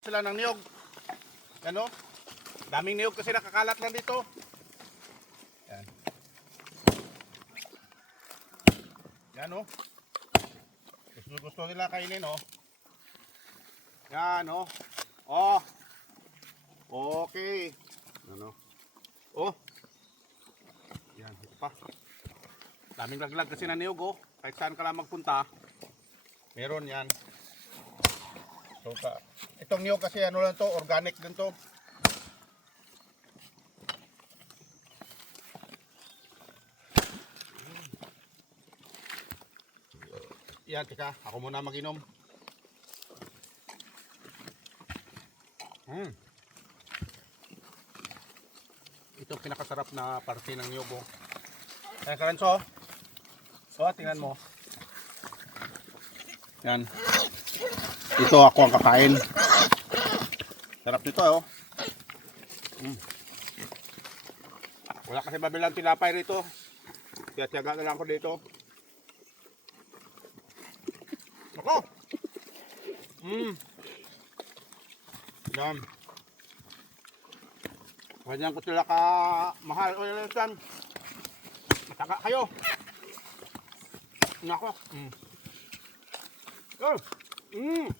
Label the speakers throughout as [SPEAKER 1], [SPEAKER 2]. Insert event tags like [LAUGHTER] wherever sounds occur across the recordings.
[SPEAKER 1] sila ng niyog. Ano? Daming niyog kasi nakakalat lang dito. Yan. Yan oh. Gusto, gusto nila kainin oh. Yan oh. Oh. Okay. Ano? Oh. Yan, ito pa. Daming laglag kasi na niyog oh. Kahit saan ka lang magpunta. Meron yan. So, ka, itong niyog kasi ano lang to, organic din to. Yan, tika, ako muna maginom. Hmm. Ito pinakasarap na parte ng niyog. oh. Ayan, karanso. So, tingnan mo. Yan. Ito ako ang kakain. Sarap nito oh. Mm. Wala kasi babilang tinapay rito. Kaya tiyaga na lang ko dito. Ako! Mm. Yan. Ganyan ko sila ka mahal. O yan. Mataka kayo. Nako. Mm. Oh. Mm.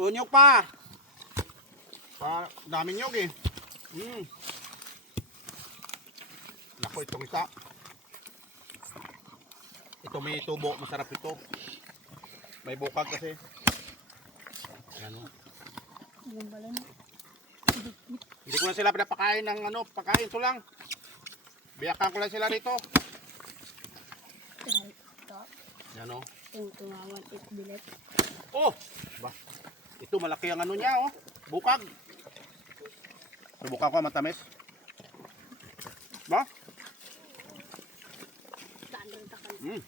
[SPEAKER 1] Unyok pa. Pa, dami nyog eh. Mm. Nako, itong isa. Ito may tubo, masarap ito. May bukag kasi. Ano?
[SPEAKER 2] Yung pala na.
[SPEAKER 1] Hindi ko na sila pinapakain ng ano, pakain to lang. Biyakan ko lang sila rito.
[SPEAKER 2] Kahit ito.
[SPEAKER 1] Oh.
[SPEAKER 2] Tumawan it bilet.
[SPEAKER 1] Oh! Ba? Ito malaki ang ano niya oh. Bukag. Subukan ko matamis. Ba? Mm.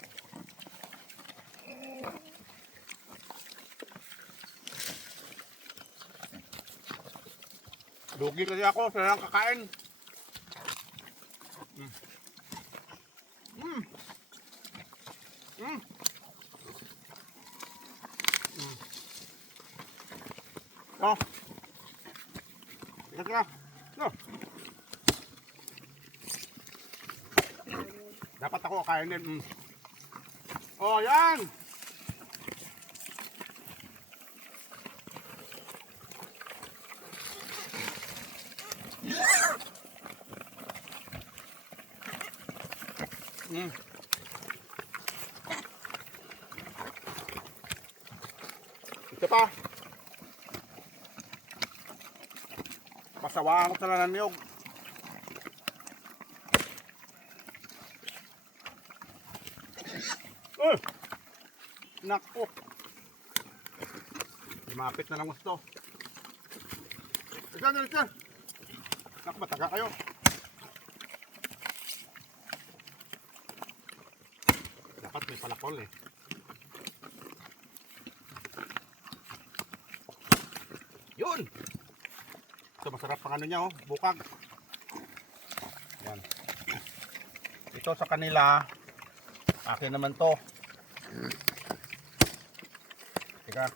[SPEAKER 1] Lugi kasi ako, sila lang kakain. Mm. Oh. Teka. No. Dapat ako kakain din. Mm. Oh, yan! [LAUGHS] Mm. Ito pa. Pasawaan ko talaga. Uh! Nako. Lumapit na lang gusto. Ika, ika, ika. Naku, mataga kayo. Dapat may palakol eh. Yun! Ito masarap pang ano niya oh, bukag. Yan. Ito sa kanila, akin naman to. Teka.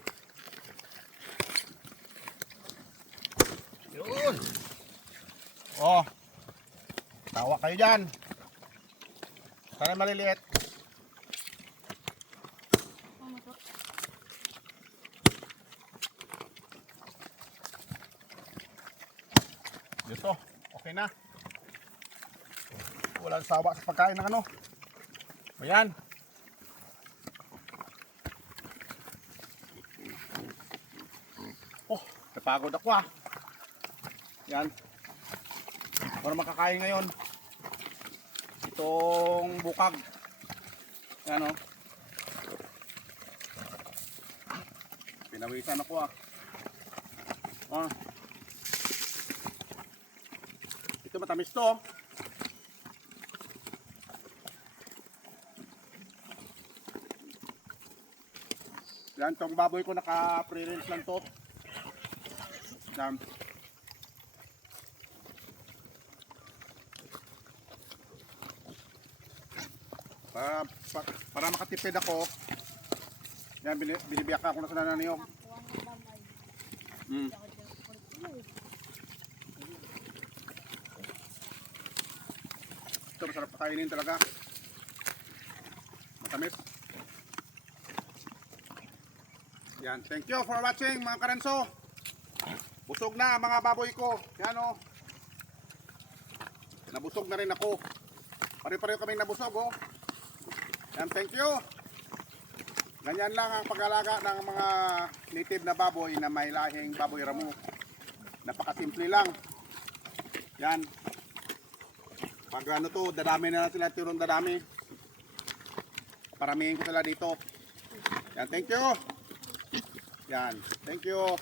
[SPEAKER 1] Yun! Oh! Tawa kayo dyan! Sana maliliit. Dito, okay na. Walang sawa sa pagkain ng ano. Ayan. Oh, napagod ako ah. Yan. Para makakain ngayon. Itong bukag. Yan oh. Pinawisan ako ah. Ah. Ito matamis to. Yan, tong baboy ko naka-pre-rinse lang to. Yan. Para, pa, para makatipid ako, yan, bini- binibiyak ako na sa nananiyog.
[SPEAKER 2] Nakuha ng damay.
[SPEAKER 1] Mm. Masarap kainin talaga. Matamis. Yan. Thank you for watching mga karenso. Busog na mga baboy ko. Yan o. Nabusog na rin ako. Pare-pareho kaming nabusog oh. Yan, thank you. Ganyan lang ang pag-alaga ng mga native na baboy na may lahing baboy ramo. Napakasimple lang. Yan. Pag ano to, dadami na natin natin yung dadami. Paramihin ko sila dito. Yan, thank you. Yan, thank you.